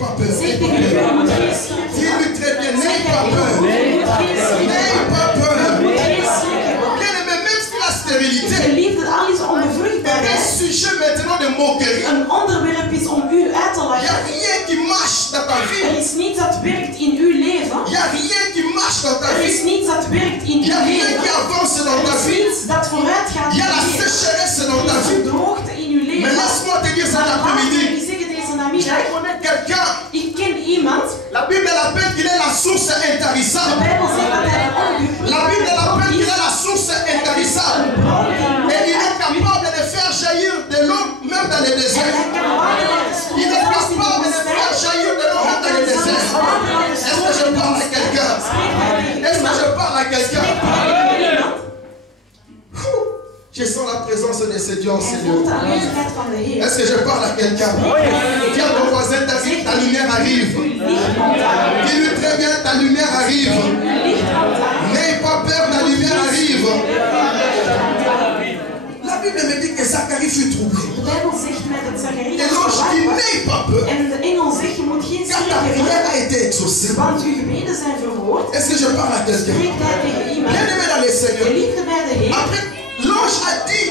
pas peur. Zeg tegen uw buurman, je moet geen schrik Dis-lui hebben. très bien, n'aie Zeg pas tegen peur. uw buurman, je moet geen schrik N'aie hebben. pas peur. Je moet geen schrik hebben. Bien aimé, même si la De stérilité liefde, al is est un onbevruchtbaarheid, sujet maintenant de moquerie, een onderwerp is om u uit te il n'y a lachen. rien qui marche dans ta vie. Er is niets dat werkt in uw leven. Il n'y a rien qui marche dans ta Er is vie. niets dat werkt in Il n'y a uw rien leven. qui avance dans ta Er is vie. niets dat vooruit gaat Il y in a la uw leven. sécheresse dans ta Er is vie. een droogte in uw Mais leven. laisse-moi te dire cet Maar laat me après-midi. je zeggen deze Je namiddag, connais quelqu'un. ik ken iemand, La Bible l'appelle qu'il est la source de intarissable. Bijbel zegt dat hij La Bible l'appelle qu'il is. est la source intarissable. Een bron die Et il est capable de faire jaillir de l'eau même dans le en désert. hij kan water uit de Il est stoel, zelfs in de capable de faire woestijn. jaillir de l'eau même dans le désert. Est-ce que je parle à quelqu'un? Est-ce que je parle à quelqu'un? Je sens la présence de ce Dieu en Seigneur. Est-ce que je parle à quelqu'un? Dis à ton voisin, ta lumière arrive. Dis-lui très bien, ta lumière arrive. N'aie pas peur, ta lumière arrive. La Bible me dit que Zacharie fut troublé. De Bijbel zegt mij dat Et Zacharias l'ange dit, verwacht was. n'aie pas peur, En de engel zegt, je moet geen car schrik ta prière hebben, a été exaucée. want uw gebeden zijn verhoord. Est-ce que je parle à quelqu'un? Spreekt hij tegen iemand. Bien aimé dans le Seigneur. Geliefde bij de Heer. Après, l'ange a dit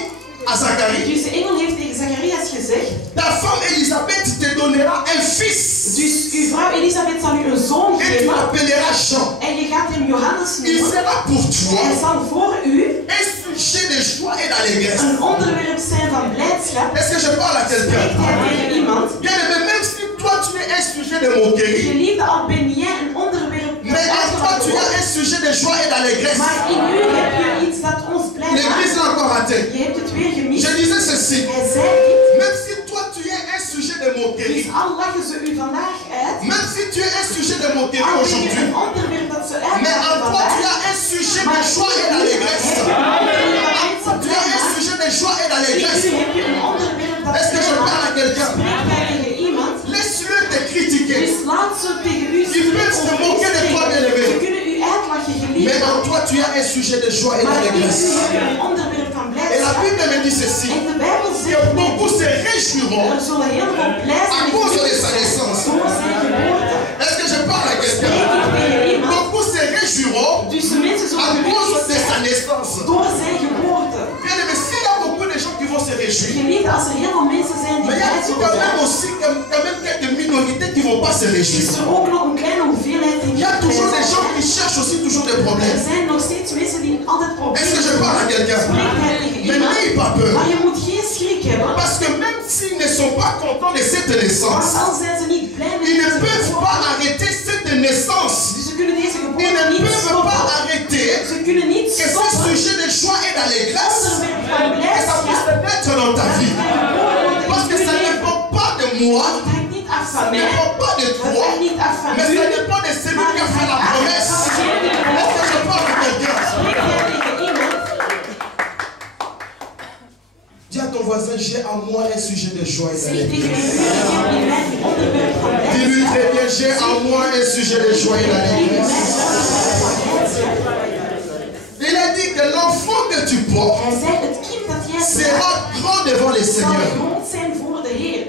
à Zacharie, Dus de engel heeft tegen Zacharias gezegd, ta femme Élisabeth te donnera un fils. dus uw vrouw Elisabeth zal u een zoon Et tu geven l'appelleras Jean. en je gaat hem Johannes Il noemen. sera pour toi Hij zal voor u un sujet de joie et d'allégresse. een onderwerp zijn van blijdschap. Est-ce que je parle à quelqu'un? Spreekt hij tegen iemand. Bien aimé, même si toi tu es un sujet de moquerie, Geliefde, al ben jij een onderwerp dat mais en toi tu uitgelaten as wordt, un sujet de joie et d'allégresse. maar in u heb je iets dat ons blij L'église maakt. l'a encore raté. Je hebt het weer gemist. Je disais ceci, Hij zei dit, même si toi tu es un sujet de dus moquerie, al lachen ze u vandaag uit, même si tu es un sujet de moquerie al ben je aujourd'hui, een onderwerp dat ze mais en uitlachen toi tu vandaag, as un sujet de maar joie et d'allégresse. heb je een onderwerp dat En toi mensen tu as blij un maakt. sujet de joie et In d'allégresse. u heb je een onderwerp dat Est-ce que je blij parle à maakt. quelqu'un? Spreekt hij tegen iemand, Laisse-le te critiquer. dus laat ze tegen u Ils peuvent se moquer de toi, bien-aimé. Ze kunnen u uitlachen, Mais geliefd. en toi tu as un sujet de joie et Maar in u d'allégresse. heb je een onderwerp van Et la blijdschap. Bible me dit ceci, En de Bijbel que zegt mij, beaucoup se réjouiront er zullen heel veel blij à zijn cause de sa naissance. door zijn geboorte. Est-ce que je parle à quelqu'un? Spreek ik tegen iemand, Beaucoup se réjouiront dus de mensen à zullen cause gelukkig de sa zijn naissance. door zijn geboorte. Bien aimé, s'il y a beaucoup de gens qui vont se réjouir, Geliefd, als er heel veel mensen zijn die mais il y a blij zullen quand zijn, même aussi quand même quelques minorités qui ne vont pas se réjouir. is er ook nog een kleine hoeveelheid die Il y a niet toujours blij des gens zijn. qui cherchent aussi toujours des Er problèmes. zijn nog steeds mensen die altijd Est-ce que je problemen parle à quelqu'un? Spreekt hij tegen Mais iemand, n'aie pas peur. maar je moet geen schrik hebben, Parce que même s'ils ne sont pas contents de cette want naissance, al zijn ze niet blij met ils ne deze peuvent geboorte, pas arrêter cette naissance. dus ze kunnen deze Ils geboorte ne niet peuvent pas stoppen. arrêter Ze kunnen niet que ce stoppen. sujet de joie et d'allégresse, Onderwerp van que ça puisse blijdschap, naître dans ta vie. Parce que ça ne dépend pas de moi, het hangt niet af ça van ne mij, dépend pas de het toi, hangt niet af van mais u, ça dépend de celui qui a fait la promesse. Est-ce que je parle à quelqu'un? spreekt hij tegen iemand, Dis à ton voisin, j'ai en moi un sujet de joie et zeg tegen d'allégresse. hem, ik heb in mij een onderwerp van Dis-lui blijdschap. très bien, j'ai en moi un sujet de joie et In mij d'allégresse. een onderwerp van blijdschap. Il a dit que l'enfant que tu portes Hij zei, het kind dat jij draagt, sera grand devant les zal seigneurs. groot zijn voor de Heer.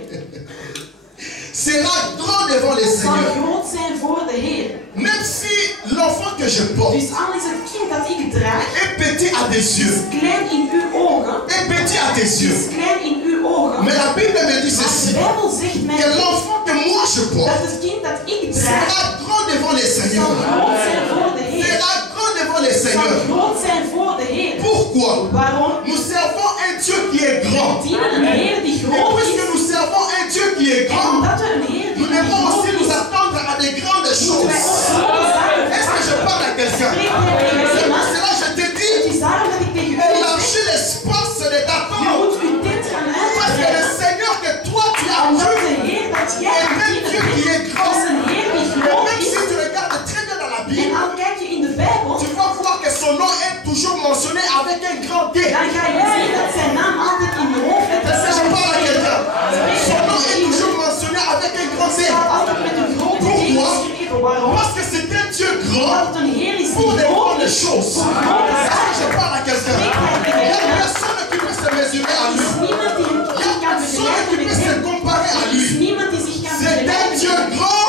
Sera grand devant les Zal seigneurs. groot zijn voor de Heer. Même si l'enfant que je porte Dus al is het kind dat ik draag, est petit à tes yeux, is klein in uw ogen, est petit à tes yeux. is klein in uw ogen, Mais la Bible me dit maar de ceci, Bijbel zegt mij que l'enfant que moi je porte dat het kind dat ik draag, sera grand devant les zal seigneurs. groot zijn voor de Heer. Sera grand devant les Zal seigneurs. groot zijn voor de Heer. Pourquoi? Waarom? Nous servons un Dieu qui est grand. We dienen een Heer die Et groot puisque is. nous servons un Dieu qui est En grand, omdat we een Heer die nous devons groot aussi nous is, attendre à des grandes moeten choses. wij ook grote zaken Est-ce que je parle à quelqu'un? Spreek hij tegen C'est pour iemand? cela que je te Het dis, is daarom dat ik tegen u zeg, élargis l'espace de ta je tente. moet uw tent gaan Parce que le uitbreiden. Seigneur que toi tu as Omdat vu, de Heer dat jij est un Dieu qui est grand. is een Heer die Et groot même is. si tu regardes très bien dans la En Bible, al kijk je in de Bijbel, tu vas voir que son nom est toujours mentionné avec un grand D. dan ga je zien dat zijn naam altijd in de hoofdletters Est-ce que je parle à quelqu'un? Son nom est staat. toujours mentionné avec un grand D. staat altijd met een grote D geschreven. Waarom? Parce que c'est un Dieu grand Omdat het een Heer is pour die des groot grandes is. choses. Voor grote Est-ce que zaken. je parle à quelqu'un? Il n'y a personne qui peut se mesurer à Er is lui. niemand die Il n'y a zich kan personne qui vergelijken met peut se hem. comparer à Er is lui. niemand die zich kan C'est un vergelijken Dieu met hem. grand.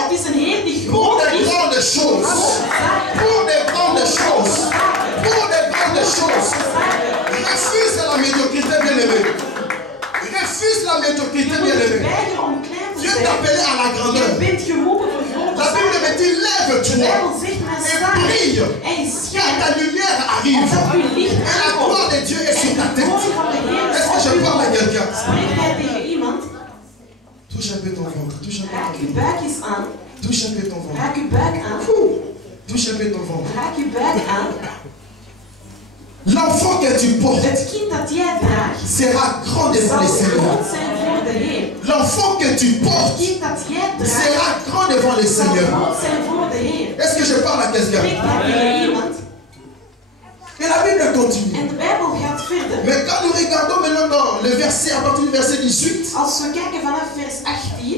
Refuse la médiocrité, bien-aimé. Refuse la médiocrité, bien-aimé. Dieu t'a appelé à la grandeur. La Bible me dit, lève-toi et brille. Car ta lumière arrive. Et la gloire de Dieu est sur ta tête. Est-ce que je parle à quelqu'un? Touche un peu ton ventre. Touche un peu ton ventre. Touche un peu ton ventre. Touche un peu ton ventre. L'enfant que tu portes sera grand devant les seigneurs. L'enfant que tu portes sera grand devant les seigneurs. Est-ce que je parle à quelqu'un? Et la Bible continue. Mais quand nous regardons maintenant dans le verset, à partir du verset 18,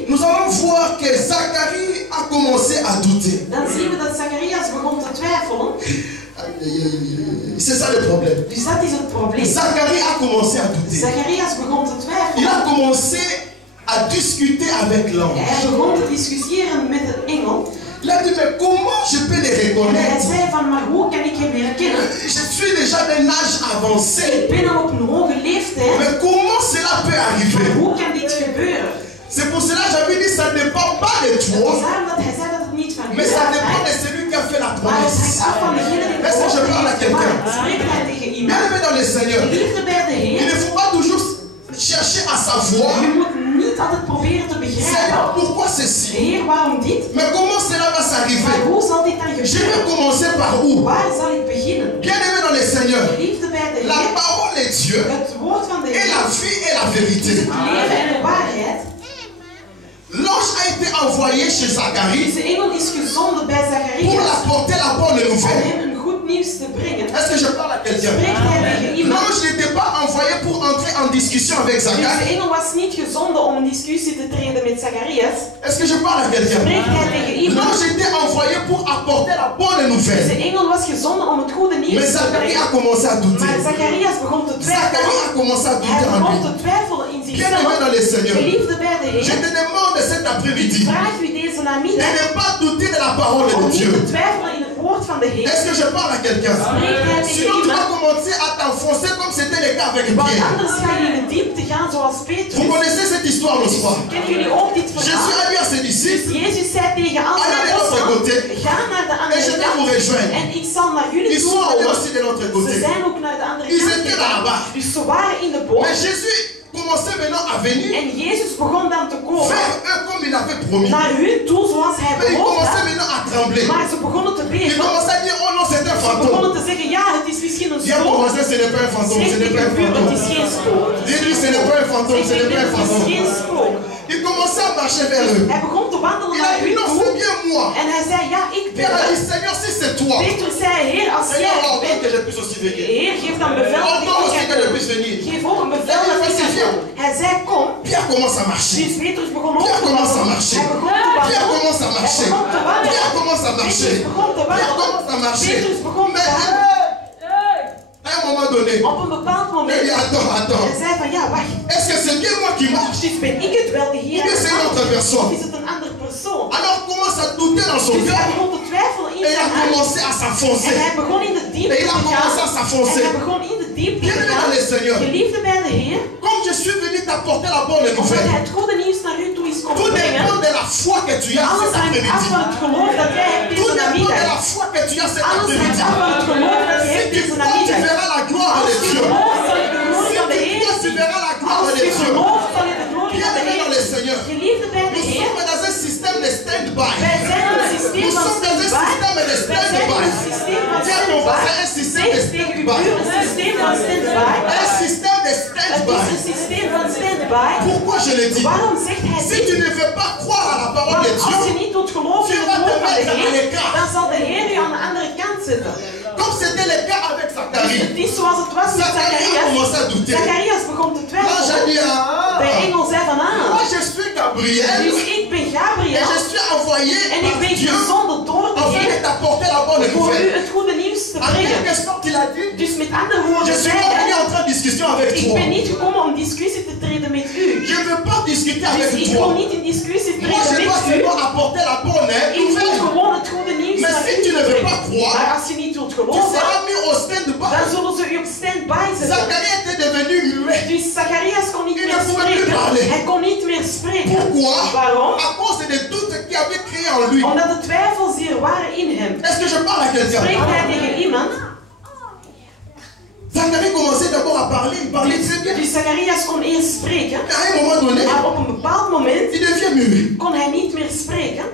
nous allons voir que Zacharie a commencé à douter. C'est ça le problème. Zacharie a commencé à douter. Il a commencé à discuter avec l'ange. Il a dit, mais comment je peux les reconnaître? Je suis déjà d'un âge avancé. Mais comment cela peut arriver? C'est pour cela que j'avais dit, ça ne dépend pas de toi, mais ça dépend de celui qui a fait la promesse. Est-ce que je parle à quelqu'un? Bien aimé dans le Seigneur, il ne faut pas toujours chercher à savoir Seigneur, pourquoi ceci? Mais comment cela va s'arriver? Je vais commencer par où? Bien aimé dans le Seigneur, la parole est Dieu et la vie et la vérité. L'ange a été envoyé chez Zacharie pour apporter la bonne nouvelle. Est-ce que je parle à quelqu'un? L'ange n'était pas envoyé pour entrer en discussion avec Zacharie. Est-ce que je parle à quelqu'un? L'ange était envoyé pour apporter la bonne nouvelle. Mais Zacharie a commencé à douter. Zacharie a commencé à douter en lui. Bien aimé dans le Seigneur, je te demande cet après-midi de ne pas douter de la parole de Dieu. Est-ce que je parle à quelqu'un? Sinon tu vas commencer à t'enfoncer comme c'était le cas avec Pierre. Vous connaissez cette histoire, n'est-ce pas? Jésus a dit à ses disciples, allez de l'autre côté et je vais vous rejoindre. Ils sont allés aussi de l'autre côté. Ils étaient dans la barque. Mais Jésus commençait maintenant à venir vers eux comme il avait promis. Mais il commençait maintenant à trembler. Il commençait à dire, oh non, c'est un fantôme. Dis à ton voisin, ce n'est pas un fantôme, ce n'est pas un fantôme. Dis-lui, ce n'est pas un fantôme, ce n'est pas un fantôme. Il commençait à marcher vers eux. Il a dit, non, c'est bien moi. Pierre a dit, Seigneur, si c'est toi, Seigneur, ordonne que je puisse aussi venir. Ordonne aussi que je puisse venir. Pierre commence à marcher. Pierre commence à marcher. Pierre commence à marcher. Pierre commence à marcher. Pierre commence à marcher. Mais à un moment donné, il dit, attends. Est-ce que c'est bien moi qui marche? Ou bien c'est une autre personne? Alors il commence à douter dans son cœur. Et il a commencé à s'enfoncer. Et il a commencé à s'enfoncer. Bien aimé dans le Seigneur, comme je suis venu t'apporter la bonne nouvelle, tout dépend de la foi que tu as cet après-midi. Tout dépend de la foi que tu as cet après-midi. Si tu crois, tu verras la gloire de Dieu. Si tu crois, tu verras la gloire de Dieu. Bien aimé dans le Seigneur, nous sommes dans un système de stand-by. Nous sommes dans un système de stand-by. Tiens, on va faire un système de stand-by. Un système de stand-by. Pourquoi je le dis? Si tu ne veux pas croire à la parole de Dieu, tu vas te mettre à l'écart. Comme c'était le cas avec Zacharie. Zacharie a commencé à douter. L'ange a dit, moi je suis Gabriel. Et je suis envoyé par Dieu afin de t'apporter la bonne nouvelle. En quelque sorte, il a dit, je suis pas venu entrer en discussion avec toi. Je ne veux pas discuter avec toi. Moi, je dois seulement apporter la bonne nouvelle. Mais si tu ne veux pas croire, tu seras mis au stand-by. dan zullen ze u op standby zetten. Zacharie était devenu muet. Dus Zacharias kon niet Il meer ne pouvait plus spreken. parler. Hij kon niet meer spreken. Pourquoi? Waarom? À cause des doutes qui avaient créé en lui. Omdat de twijfels die er waren in hem. Est-ce que je parle à quelqu'un? Spreekt hij tegen iemand? Zacharie commençait d'abord à parler, il parlait très bien. Dus Zacharias kon eerst spreken. Mais à un moment donné, Maar op een bepaald moment il devient muet. kon hij niet meer spreken.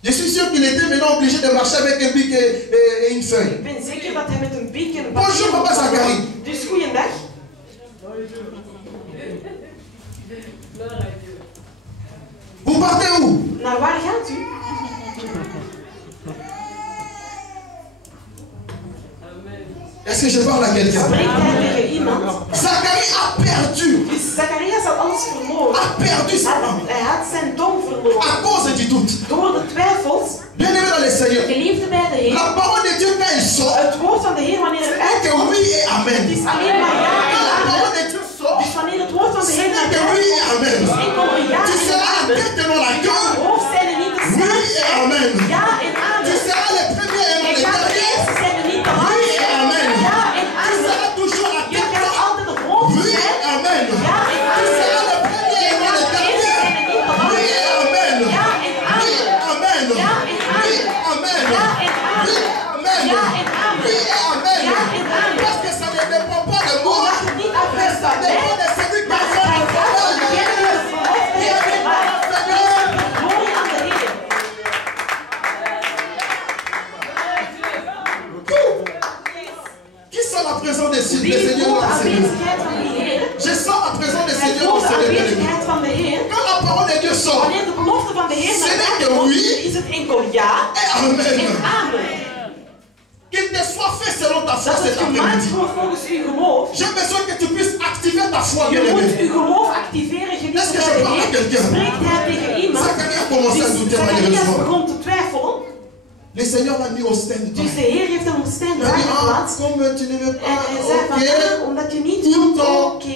Je suis sûr qu'il était maintenant obligé de marcher avec un bic et une feuille. Ik ben zeker dat hij met een biek en een Bonjour, papa Zachary. Dus goeiedag. Vous partez où? Naar waar gaat u? Est-ce que je parle à quelqu'un? Spreekt hij tegen iemand? Zacharie a perdu. Dus Zacharias had alles verloren. A perdu sa langue. Hij had zijn tong verloren. À cause du doute. Door de twijfels. Bien-aimé dans le Seigneur. Geliefde bij de Heer. La parole de Dieu quand il sort, Het woord van de Heer wanneer het c'est que uitkomt. oui et amen. Het is alleen maar ja Quand la en parole amen. de Dieu sort, Dus wanneer het woord van de c'est Heer que oui et amen. is enkel een ja Tu en seras la amen. tête et non la Je queue. hoofd zijn er niet te Oui et staan. amen. Ja en Tu amen. seras le premier et non Je le gaat de dernier. eerste zijn er niet te Oui et laatste. amen. Ja en Tu amen. seras toujours la Je tête. gaat altijd de hoofd Oui et zijn. amen. Ja en Tu seras amen. le premier Je et non gaat le de eerste zijn dernier. er niet te Oui laatste. et amen. Ja en Oui, amen. amen. Ja en Oui, amen. amen. Ja en amen. Oui, amen. Ja en amen. Oui, amen. Ja en amen. Parce que ça ne dépend pas de moi, Omdat het niet mais afhangt ça van mij. dépend de celui qui Maar a het fait hangt af van degene die het verlof heeft gemaakt. Seigneur. Glorie aan de Heer. Qui sent la présence des Wie Seigneur voelt de dans le Seigneur? aanwezigheid van de Heer? Je sens la présence des Hij Seigneur voelt dans de le Seigneur. aanwezigheid van de Heer. Quand la parole de Dieu sort, Wanneer de belofte van de Heer Ce naar n'est buiten que komt, oui. is het enkel ja et amen. en amen. Qu'il te soit fait selon ta foi Dat cet het gemaakt après-midi. wordt volgens uw geloof. J'ai besoin que tu puisses activer ta foi, Je moet bien-aimé. uw geloof activeren, geliefde Est-ce que bij je de parle à Heer. quelqu'un? Spreekt hij tegen iemand. Zacharie a commencé à Dus douter Zacharias malheureusement. begon te twijfelen. Le Seigneur l'a mis au stand. Dus de Heer heeft hem op Il stand a dit, ah, geplaatst. comme tu ne veux En pas, hij zei van, ok. omdat je niet Tout doet, ton oké.